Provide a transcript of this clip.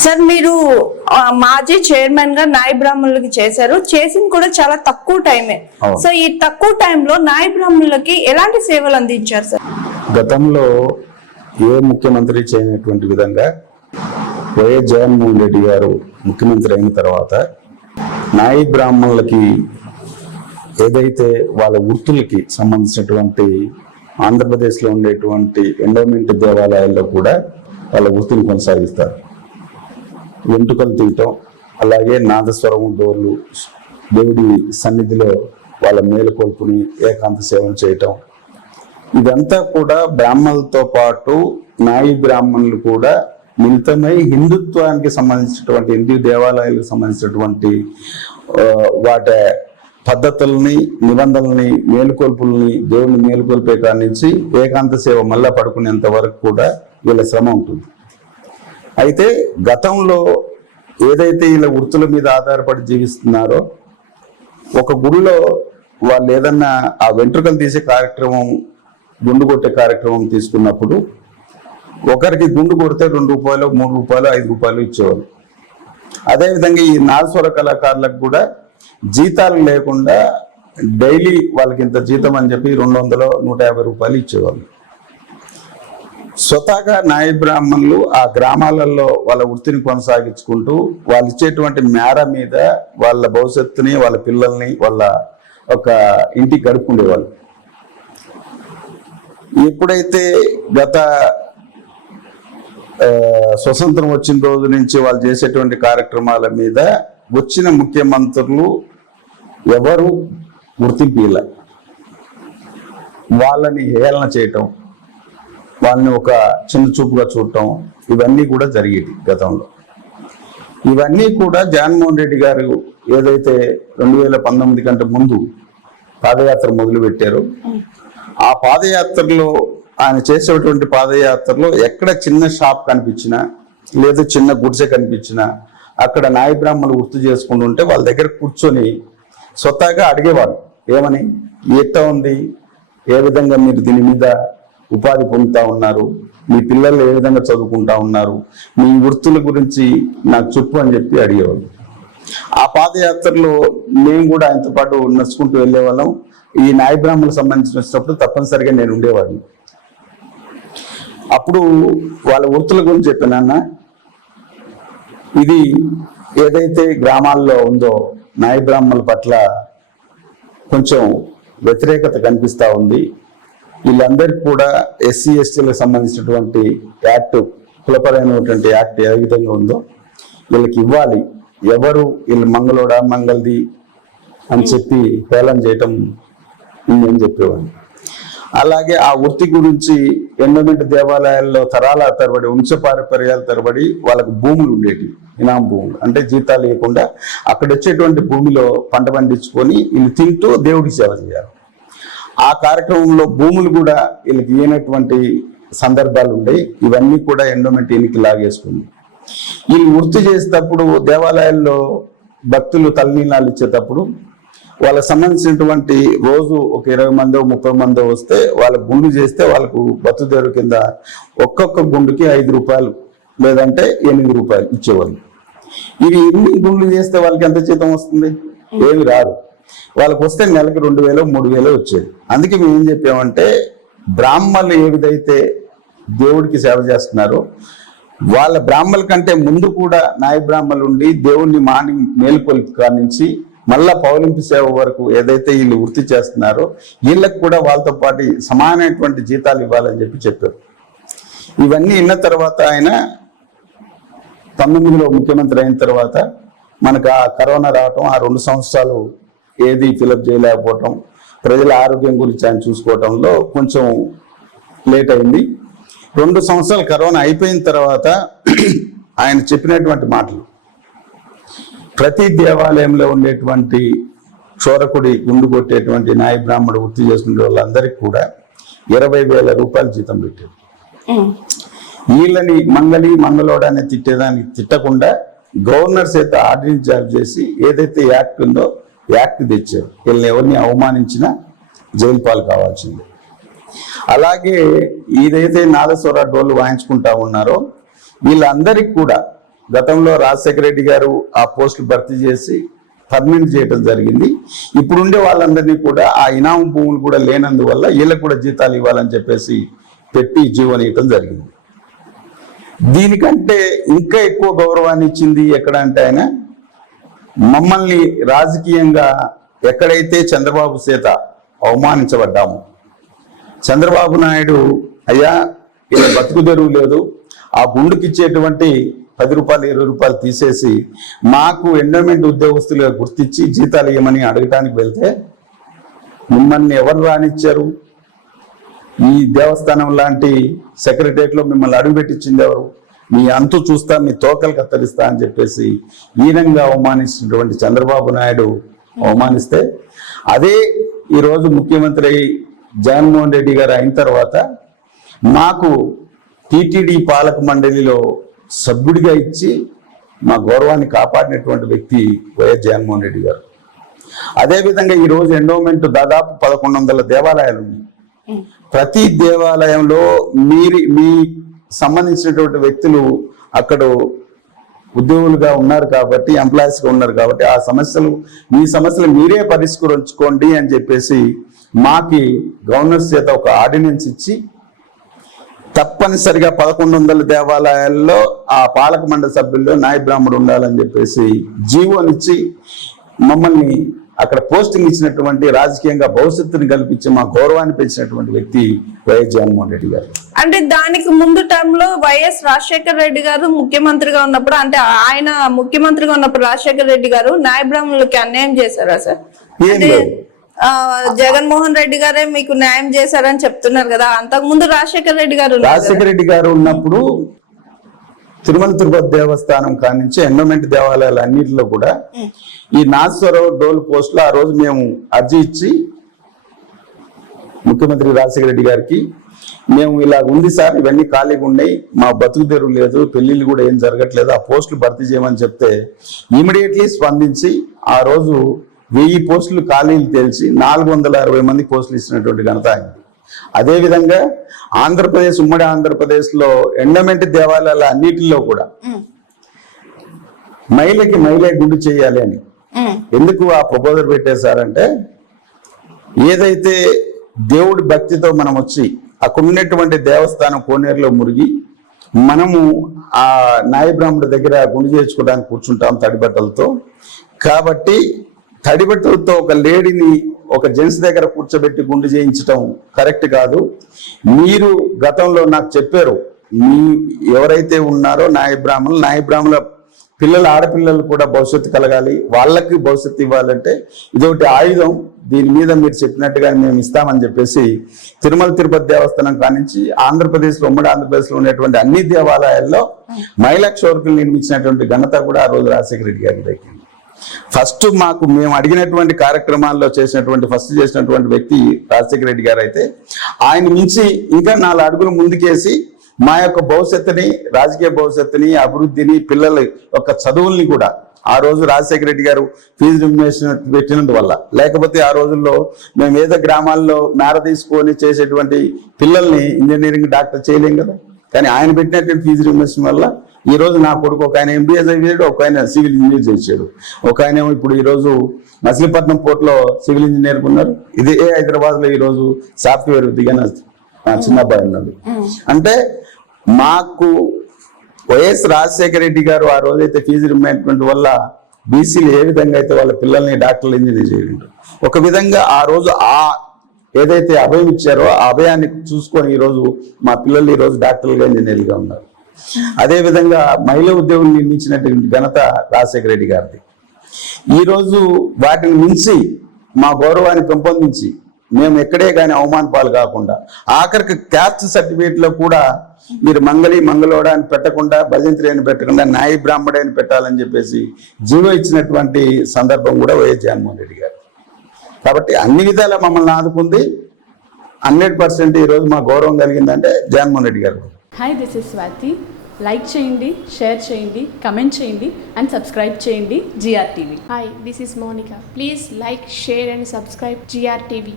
Sir మీరు మాజీ chairman గా నాయ బ్రాహ్మణులకి చేశారు, చేసింది కూడా చాలా తక్కువ టైమే. సో ఈ తక్కువ టైంలో నాయ బ్రాహ్మణులకి ఎలాంటి సేవలు అందించారు సార్? గతంలో ఏ ముఖ్యమంత్రి చేయనటువంటి విధంగా వైఎస్ జగన్మోహన్ రెడ్డి గారు ముఖ్యమంత్రి అయిన తర్వాత నాయ బ్రాహ్మణులకి ఏదైతే వాళ్ళ వృత్తులకి సంబంధించినటువంటి ఆంధ్రప్రదేశ్లో ఉండేటువంటి ఎండోమెంట్ దేవాలయాల్లో కూడా వాళ్ళ వృత్తిని కొనసాగిస్తారు. వెంట్రుకలు తీయటం, అలాగే నాదస్వరం, డోర్లు, దేవుడి సన్నిధిలో వాళ్ళ మేలుకొల్పుని ఏకాంత సేవలు చేయటం, ఇదంతా కూడా బ్రాహ్మణులతో పాటు నాయి బ్రాహ్మణులు కూడా మిళితమై హిందుత్వానికి సంబంధించినటువంటి హిందూ దేవాలయాలకు సంబంధించినటువంటి వాటి పద్ధతుల్ని, నిబంధనల్ని, మేలుకొల్పుల్ని, దేవుని మేలుకొల్పే కాడి నుంచి ఏకాంత సేవ మళ్ళా పడుకునేంత వరకు కూడా వీళ్ళ శ్రమ ఉంటుంది. అయితే గతంలో ఏదైతే వీళ్ళ వృత్తుల మీద ఆధారపడి జీవిస్తున్నారో, ఒక గుడిలో వాళ్ళు ఏదన్నా ఆ వెంట్రుకలు తీసే కార్యక్రమం, గుండు కొట్టే కార్యక్రమం తీసుకున్నప్పుడు ఒకరికి గుండు కొడితే 2 రూపాయలు, 3 రూపాయలు, 5 రూపాయలు ఇచ్చేవాళ్ళు. అదేవిధంగా ఈ నాదస్వర కళాకారులకు కూడా జీతాలు లేకుండా డైలీ వాళ్ళకి ఇంత జీతం అని చెప్పి 200, 150 రూపాయలు ఇచ్చేవాళ్ళు. స్వతహాగా నాయ బ్రాహ్మణులు ఆ గ్రామాలలో వాళ్ళ వృత్తిని కొనసాగించుకుంటూ వాళ్ళు ఇచ్చేటువంటి మేర మీద వాళ్ళ భవిష్యత్తుని, వాళ్ళ పిల్లల్ని, వాళ్ళ ఒక ఇంటికి గడుపుకుండేవాళ్ళు. ఎప్పుడైతే గత స్వతంత్రం వచ్చిన రోజు నుంచి వాళ్ళు చేసేటువంటి కార్యక్రమాల మీద వచ్చిన ముఖ్యమంత్రులు ఎవరు గుర్తింపుల, వాళ్ళని హేళన చేయటం, వాళ్ళని ఒక చిన్న చూపుగా చూడటం, ఇవన్నీ కూడా జరిగేది గతంలో. ఇవన్నీ కూడా జగన్మోహన్ రెడ్డి గారు ఏదైతే 2019 కంటే ముందు పాదయాత్ర మొదలు పెట్టారో, ఆ పాదయాత్రలో ఆయన చేసేటువంటి పాదయాత్రలో ఎక్కడ చిన్న షాప్ కనిపించినా, లేదా చిన్న గుడిసె కనిపించినా అక్కడ నాయ బ్రాహ్మణులు గుర్తు చేసుకుంటూ ఉంటే వాళ్ళ దగ్గర కూర్చొని స్వతహాగా అడిగేవాడు, ఏమని, ఎట్లా ఉంది, ఏ విధంగా మీరు దీని మీద ఉపాధి పొందుతా ఉన్నారు, మీ పిల్లలు ఏ విధంగా చదువుకుంటా ఉన్నారు, మీ వృత్తుల గురించి నాకు చెప్పు అని చెప్పి అడిగేవాళ్ళు. ఆ పాదయాత్రలో మేము కూడా ఆయనతో పాటు నడుచుకుంటూ వెళ్ళేవాళ్ళం. ఈ నాయ బ్రాహ్మణులకు సంబంధించినప్పుడు తప్పనిసరిగా నేను ఉండేవాడిని. అప్పుడు వాళ్ళ వృత్తుల గురించి చెప్పినాన్న, ఇది ఏదైతే గ్రామాల్లో ఉందో నాయ బ్రాహ్మణుల పట్ల కొంచెం వ్యతిరేకత కనిపిస్తూ ఉంది. వీళ్ళందరికీ కూడా ఎస్సీ ఎస్టీలకు సంబంధించినటువంటి యాక్ట్, కులపరమైనటువంటి యాక్ట్ ఏ విధంగా ఉందో వీళ్ళకి ఇవ్వాలి, ఎవరు వీళ్ళు మంగళోడా మంగళది అని చెప్పి హేళన చేయటం నేను చెప్పేవాడిని. అలాగే ఆ వృత్తి గురించి ఎండోమెంట్ దేవాలయాల్లో తరాల తరబడి, వంశపారంపర్యాల తరబడి వాళ్ళకు భూములు ఉండేవి, ఇనాం భూములు, అంటే జీతాలు లేకుండా అక్కడ వచ్చేటువంటి భూమిలో పంట పండించుకొని వీళ్ళు తింటూ దేవుడికి సేవ చేయాలి. ఆ కార్యక్రమంలో భూములు కూడా వీళ్ళకి ఇవ్వనటువంటి సందర్భాలు ఉండేవి. ఇవన్నీ కూడా ఎండోమెంట్ ఎన్నిక లాగేసుకుంది. వీళ్ళు వృత్తి చేసేటప్పుడు దేవాలయాల్లో భక్తులు తలనీలాలు ఇచ్చేటప్పుడు వాళ్ళకి సంబంధించినటువంటి రోజు ఒక 20 మందో 30 మందో వస్తే వాళ్ళ గుండు చేస్తే వాళ్ళకు బతుదేరు కింద ఒక్కొక్క గుండుకి 5 రూపాయలు లేదంటే 8 రూపాయలు ఇచ్చేవాళ్ళు. ఇవి ఎన్ని గుండ్లు చేస్తే వాళ్ళకి ఎంత జీతం వస్తుంది? ఏమి రాదు. వాళ్ళకి వస్తే నెలకి 2000, 3000 వచ్చేది. అందుకే మేము ఏం చెప్పామంటే, బ్రాహ్మణులు ఏ విధైతే దేవుడికి సేవ చేస్తున్నారో వాళ్ళ బ్రాహ్మణుల కంటే ముందు కూడా నాయ బ్రాహ్మణులు ఉండి దేవుణ్ణి మేలుకొల్పు కానించి మళ్ళా పౌలింపు సేవ వరకు ఏదైతే వీళ్ళు వృత్తి చేస్తున్నారో వీళ్ళకి కూడా వాళ్ళతో పాటు సమానమైనటువంటి జీతాలు ఇవ్వాలని చెప్పారు. ఇవన్నీ విన్న తర్వాత ఆయన 19లో ముఖ్యమంత్రి అయిన తర్వాత మనకు ఆ కరోనా రావటం, ఆ 2 సంవత్సరాలు ఏది ఫిలప్ చేయలేకపోవటం, ప్రజల ఆరోగ్యం గురించి ఆయన చూసుకోవటంలో కొంచెం లేట్ అయింది. 2 సంవత్సరాలు కరోనా అయిపోయిన తర్వాత ఆయన చెప్పినటువంటి మాటలు, ప్రతి దేవాలయంలో ఉండేటువంటి క్షోరకుడి, గుండు కొట్టేటువంటి నాయ బ్రాహ్మణుడు వృత్తి చేసుకునే వాళ్ళందరికీ కూడా 20,000 రూపాయలు జీతం పెట్టారు. వీళ్ళని మంగళోడ అని తిట్టేదానికి తిట్టకుండా గవర్నర్ చేత ఆర్డినెన్స్ జారీ చేసి ఏదైతే యాక్ట్ ఉందో యాక్ట్ తెచ్చారు. వీళ్ళని ఎవరిని అవమానించినా జైలు పాలు కావాల్సిందే. అలాగే ఏదైతే నాదస్వర డోళ్ళు వాయించుకుంటా ఉన్నారో వీళ్ళందరికీ కూడా గతంలో రాజశేఖర రెడ్డి గారు ఆ పోస్టులు భర్తీ చేసి పర్మనెంట్ చేయడం జరిగింది. ఇప్పుడుండే వాళ్ళందరినీ కూడా ఆ ఇనాం భూములు కూడా లేనందువల్ల వీళ్ళకు కూడా జీతాలు ఇవ్వాలని చెప్పేసి పెట్టి జీవోని ఇవ్వడం జరిగింది. దీనికంటే ఇంకా ఎక్కువ గౌరవాన్ని ఇచ్చింది ఎక్కడ అంటే ఆయన మమ్మల్ని రాజకీయంగా ఎక్కడైతే చంద్రబాబు చేత అవమానించబడ్డాము, చంద్రబాబు నాయుడు అయ్యా ఇలా బతుకు తెరువు లేదు, ఆ గుండుకి ఇచ్చేటువంటి 10 రూపాయలు 20 రూపాయలు తీసేసి మాకు ఎండోమెంట్ ఉద్యోగస్తులుగా గుర్తించి జీతాలు ఇవ్వమని అడగటానికి వెళ్తే మిమ్మల్ని ఎవరు రానిచ్చారు? ఈ దేవస్థానం లాంటి సెక్రటరియట్లో మిమ్మల్ని అడుగుపెట్టించింది ఎవరు? మీ అంతు చూస్తా, మీ తోకలు కత్తరిస్తా అని చెప్పేసి ఈనంగా అవమానించినటువంటి చంద్రబాబు నాయుడు అవమానిస్తే, అదే ఈరోజు ముఖ్యమంత్రి జగన్మోహన్ రెడ్డి గారు అయిన తర్వాత మాకు టీటీడీ పాలక మండలిలో సభ్యుడిగా ఇచ్చి మా గౌరవాన్ని కాపాడినటువంటి వ్యక్తి వైఎస్ జగన్మోహన్ రెడ్డి గారు. అదేవిధంగా ఈరోజు ఎండోమెంట్ దాదాపు 1100 దేవాలయాలు ఉన్నాయి. ప్రతి దేవాలయంలో మీ సంబంధించినటువంటి వ్యక్తులు అక్కడ ఉద్యోగులుగా ఉన్నారు కాబట్టి, ఎంప్లాయీస్గా ఉన్నారు కాబట్టి ఆ మీ సమస్యలు మీరే పరిష్కరించుకోండి అని చెప్పేసి మాకి గవర్నర్ చేత ఒక ఆర్డినెన్స్ ఇచ్చి తప్పనిసరిగా 1100 దేవాలయాల్లో ఆ పాలక మండలి సభ్యుల్లో నాయ బ్రాహ్మడు ఉండాలని చెప్పేసి జీవోనిచ్చి మమ్మల్ని అక్కడ పోస్టింగ్ ఇచ్చినటువంటి, రాజకీయంగా భవిష్యత్తుని కల్పించి మా గౌరవాన్ని పెంచినటువంటి వ్యక్తి వైఎస్ జగన్మోహన్ రెడ్డి గారు. అంటే దానికి ముందు టైంలో వైఎస్ రాజశేఖర రెడ్డి గారు ముఖ్యమంత్రిగా ఉన్నప్పుడు, అంటే ఆయన ముఖ్యమంత్రిగా ఉన్నప్పుడు రాజశేఖర రెడ్డి గారు నాయ బ్రాహ్మణులకి అన్యాయం చేశారా సార్? ఏం లేదు, జగన్మోహన్ రెడ్డి గారే మీకు న్యాయం చేశారని చెప్తున్నారు కదా. అంతకు ముందు రాజశేఖర రెడ్డి గారు ఉన్నప్పుడు తిరుమల తిరుపతి దేవస్థానం కానించి ఎండోమెంట్ దేవాలయాలు అన్నింటిలో కూడా ఈ నాగేశ్వరరావు డోల్ పోస్ట్ లో ఆ రోజు మేము అర్జీ ఇచ్చి ముఖ్యమంత్రి రాజశేఖర రెడ్డి గారికి, మేము ఇలా ఉంది సార్, ఇవన్నీ ఖాళీగా ఉన్నాయి, మా బతుకు తెరువు లేదు, పెళ్లిళ్ళు కూడా ఏం జరగట్లేదు, ఆ పోస్టులు భర్తీ చేయమని చెప్తే ఇమీడియట్లీ స్పందించి ఆ రోజు 1000 పోస్టులు ఖాళీలు తేల్చి 460 మంది పోస్టులు ఇచ్చినటువంటి ఘనత అయింది. అదేవిధంగా ఆంధ్రప్రదేశ్, ఉమ్మడి ఆంధ్రప్రదేశ్ లో ఎండోమెంట్ దేవాలయాల అన్నిటిలో కూడా మహిళే గుండు చేయాలి అని ఎందుకు ఆ ప్రపోజల్ పెట్టేశారంటే, ఏదైతే దేవుడి భక్తితో మనం వచ్చి అక్కడ ఉన్నటువంటి దేవస్థానం కోనేరులో మురిగి మనము ఆ నాయ బ్రాహ్మణుడి దగ్గర గుండు చేయించుకోవడానికి కూర్చుంటాం తడిబట్టలతో. కాబట్టి తడిబట్టలతో ఒక లేడీని ఒక జెంట్స్ దగ్గర కూర్చోబెట్టి గుండు చేయించడం కరెక్ట్ కాదు. మీరు గతంలో నాకు చెప్పారు, మీ ఎవరైతే ఉన్నారో నాయ బ్రాహ్మణుల పిల్లలు, ఆడపిల్లలు కూడా భవిష్యత్తు కలగాలి, వాళ్ళకి భవిష్యత్తు ఇవ్వాలంటే ఇదొకటి ఆయుధం, దీని మీద మీరు చెప్పినట్టుగా మేము ఇస్తామని చెప్పేసి తిరుమల తిరుపతి దేవస్థానం కానించి ఆంధ్రప్రదేశ్లో, ఉమ్మడి ఆంధ్రప్రదేశ్లో ఉన్నటువంటి అన్ని దేవాలయాల్లో మహిళా క్షౌరికులు నిర్మించినటువంటి ఘనత కూడా ఆ రోజు రాజశేఖర రెడ్డి గారికి దక్కింది. ఫస్ట్ మేము అడిగినటువంటి కార్యక్రమాల్లో ఫస్ట్ చేసినటువంటి వ్యక్తి రాజశేఖర రెడ్డి గారు అయితే, ఆయన మించి ఇంకా 4 అడుగులు ముందుకేసి మా యొక్క భవిష్యత్తుని, రాజకీయ భవిష్యత్తుని, అభివృద్ధిని, పిల్లల యొక్క చదువుల్ని కూడా ఆ రోజు రాజశేఖర రెడ్డి గారు ఫీజు రింబర్స్మెంట్ పెట్టినందువల్ల, లేకపోతే ఆ రోజుల్లో మేము ఏదో గ్రామాల్లో మేర తీసుకొని చేసేటువంటి పిల్లల్ని ఇంజనీరింగ్, డాక్టర్ చేయలేం కదా. కానీ ఆయన పెట్టినటువంటి ఫీజు రింబర్స్మెంట్ వల్ల ఈ రోజు నా కొడుకు ఒక ఆయన MBA చదివాడు, ఒక ఆయన సివిల్ ఇంజనీర్ చేశాడు, ఒక ఆయన ఇప్పుడు ఈరోజు మచిలీపట్నం పోర్టులో సివిల్ ఇంజనీర్ ఉన్నారు. ఇదే హైదరాబాద్ లో ఈరోజు సాఫ్ట్వేర్ దిగిన చిన్న అబ్బాయి ఉన్నాడు. అంటే మాకు వైఎస్ రాజశేఖర రెడ్డి గారు ఆ రోజైతే ఫీజు రింబర్స్మెంట్ వల్ల బీసీలు ఏ విధంగా అయితే వాళ్ళ పిల్లల్ని డాక్టర్లు ఇంజనీర్ చేయడం, ఒక విధంగా ఆ రోజు ఏదైతే అభయం ఇచ్చారో ఆ అభయాన్ని చూసుకొని ఈరోజు మా పిల్లలు ఈరోజు డాక్టర్లుగా, ఇంజనీర్లుగా ఉన్నారు. అదేవిధంగా మహిళా ఉద్యోగులు నిర్మించినటువంటి ఘనత రాజశేఖర రెడ్డి గారిది. ఈరోజు వాటిని మించి మా గౌరవాన్ని పెంపొందించి మేము ఎక్కడే కానీ అవమాన పాలు కాకుండా, ఆఖరికి క్యాస్ట్ సర్టిఫికేట్ లో కూడా మీరు మంగళోడ అని పెట్టకుండా, భజంత్రి అని పెట్టకుండా నాయ బ్రాహ్మడి అని పెట్టాలని చెప్పేసి జీవో ఇచ్చినటువంటి సందర్భం కూడా వైఎస్ జగన్మోహన్ రెడ్డి గారు. కాబట్టి అన్ని విధాలా మమ్మల్ని ఆదుకుంది. 100% ఈరోజు మా గౌరవం కలిగిందంటే జగన్మోహన్ రెడ్డి గారు. Hi, this is Swathi. Like చేయండి, షేర్ చేయండి, కమెంట్ చేయండి అండ్ సబ్స్క్రైబ్ చేయండి GRTV. Hi, this is Monica. Please like, share and subscribe GRTV.